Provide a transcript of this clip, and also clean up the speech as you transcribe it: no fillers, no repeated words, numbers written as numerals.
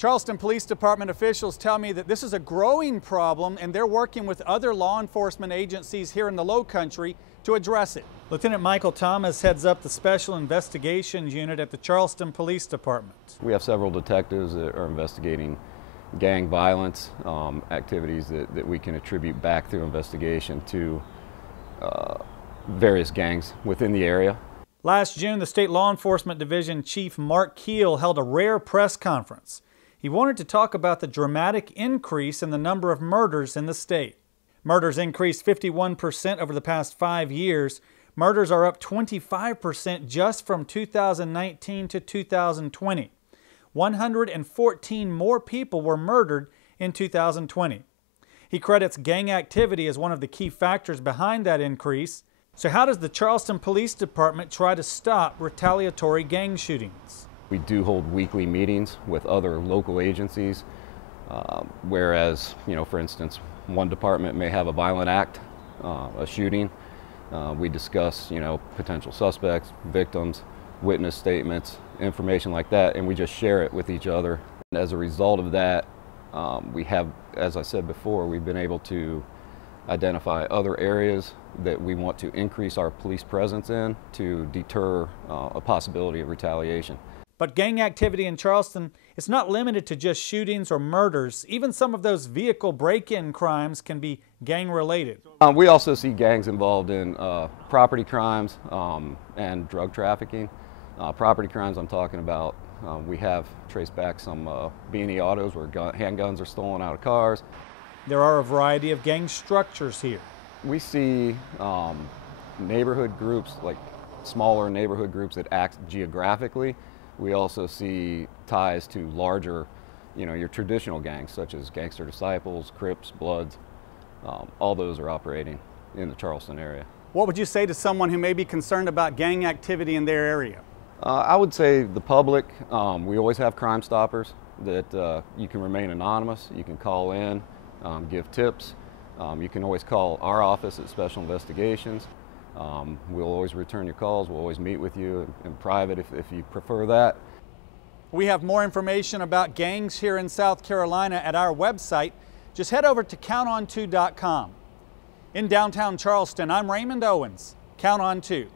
Charleston Police Department officials tell me that this is a growing problem and they're working with other law enforcement agencies here in the Lowcountry to address it. Lieutenant Michael Thomas heads up the Special Investigations Unit at the Charleston Police Department. We have several detectives that are investigating gang violence activities that we can attribute back through investigation to various gangs within the area. Last June, the State Law Enforcement Division Chief Mark Keel held a rare press conference. He wanted to talk about the dramatic increase in the number of murders in the state. Murders increased 51% over the past 5 years. Murders are up 25% just from 2019 to 2020. 114 more people were murdered in 2020. He credits gang activity as one of the key factors behind that increase. So how does the Charleston Police Department try to stop retaliatory gang shootings? We do hold weekly meetings with other local agencies, whereas, for instance, one department may have a violent act, a shooting. We discuss, potential suspects, victims, witness statements, information like that, and we just share it with each other. And as a result of that, we have, as I said before, we've been able to identify other areas that we want to increase our police presence in to deter a possibility of retaliation. But gang activity in Charleston is not limited to just shootings or murders. Even some of those vehicle break-in crimes can be gang-related. We also see gangs involved in property crimes and drug trafficking. Property crimes I'm talking about, we have traced back some B&E autos where handguns are stolen out of cars. There are a variety of gang structures here. We see neighborhood groups, like smaller neighborhood groups that act geographically. We also see ties to larger, your traditional gangs, such as Gangster Disciples, Crips, Bloods. All those are operating in the Charleston area. What would you say to someone who may be concerned about gang activity in their area? I would say the public, we always have Crime Stoppers that you can remain anonymous. You can call in, give tips. You can always call our office at Special Investigations. We'll always return your calls. We'll always meet with you in private if you prefer that. We have more information about gangs here in South Carolina at our website. Just head over to counton2.com. In downtown Charleston, I'm Raymond Owens. Count on 2.